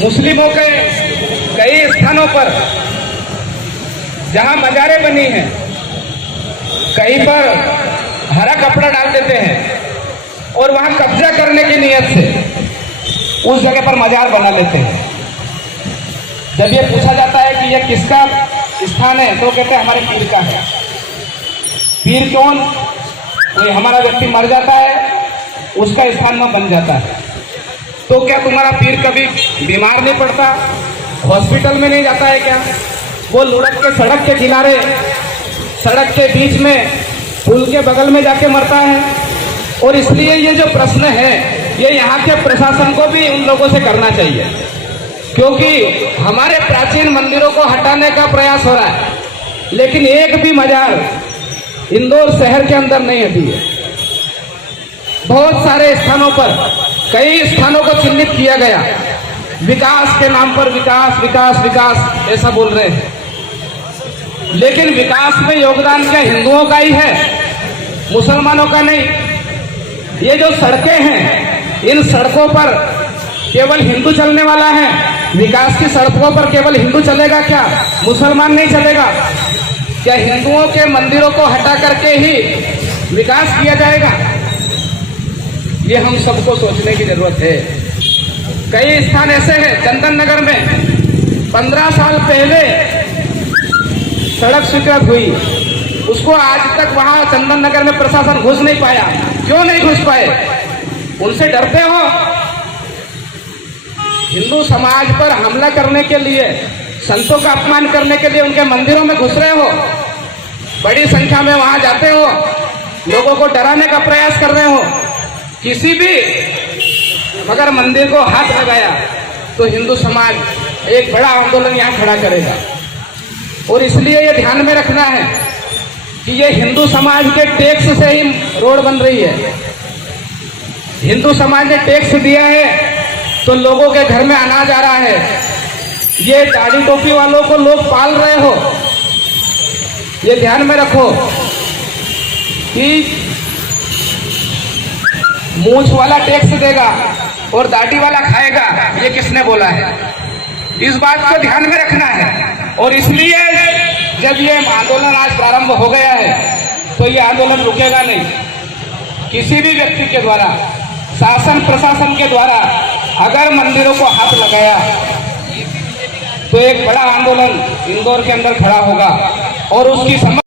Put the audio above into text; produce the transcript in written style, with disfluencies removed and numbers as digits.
मुस्लिमों के कई स्थानों पर जहां मजारें बनी हैं, कहीं पर हरा कपड़ा डाल देते हैं और वहां कब्जा करने की नीयत से उस जगह पर मजार बना लेते हैं। जब ये पूछा जाता है कि यह किसका स्थान है, तो कहते हैं हमारे पीर का है। पीर कौन? कोई हमारा व्यक्ति मर जाता है, उसका स्थान में बन जाता है। तो क्या तुम्हारा पीर कभी बीमार नहीं पड़ता, हॉस्पिटल में नहीं जाता है क्या? वो लुढ़क के सड़क के किनारे, सड़क के बीच में, पुल के बगल में जाके मरता है। और इसलिए ये जो प्रश्न है, ये यहाँ के प्रशासन को भी उन लोगों से करना चाहिए, क्योंकि हमारे प्राचीन मंदिरों को हटाने का प्रयास हो रहा है, लेकिन एक भी मजार इंदौर शहर के अंदर नहीं हटी है। बहुत सारे स्थानों पर, कई स्थानों को चिन्हित किया गया, विकास के नाम पर विकास विकास विकास ऐसा बोल रहे हैं, लेकिन विकास में योगदान क्या हिंदुओं का ही है, मुसलमानों का नहीं। ये जो सड़कें हैं, इन सड़कों पर केवल हिंदू चलने वाला है। विकास की सड़कों पर केवल हिंदू चलेगा क्या? मुसलमान नहीं चलेगा क्या? हिंदुओं के मंदिरों को हटा करके ही विकास किया जाएगा? ये हम सबको सोचने की जरूरत है। कई स्थान ऐसे हैं, चंदन नगर में 15 साल पहले सड़क स्वीकृत हुई, उसको आज तक वहां चंदन नगर में प्रशासन घुस नहीं पाया। क्यों नहीं घुस पाए? उनसे डरते हो? हिंदू समाज पर हमला करने के लिए, संतों का अपमान करने के लिए उनके मंदिरों में घुस रहे हो, बड़ी संख्या में वहां जाते हो, लोगों को डराने का प्रयास कर रहे हो। किसी भी अगर मंदिर को हाथ लगाया तो हिंदू समाज एक बड़ा आंदोलन यहां खड़ा करेगा। और इसलिए ये ध्यान में रखना है कि ये हिंदू समाज के टैक्स से ही रोड बन रही है। हिंदू समाज ने टैक्स दिया है तो लोगों के घर में अनाज आ रहा है। ये दाढ़ी टोपी वालों को लोग पाल रहे हो, ये ध्यान में रखो कि मूंछ वाला टैक्स देगा और दाढ़ी वाला खाएगा, ये किसने बोला है? इस बात को ध्यान में रखना है। और इसलिए जब ये आंदोलन आज प्रारंभ हो गया है तो ये आंदोलन रुकेगा नहीं। किसी भी व्यक्ति के द्वारा, शासन प्रशासन के द्वारा अगर मंदिरों को हाथ लगाया तो एक बड़ा आंदोलन इंदौर के अंदर खड़ा होगा और उसकी समझ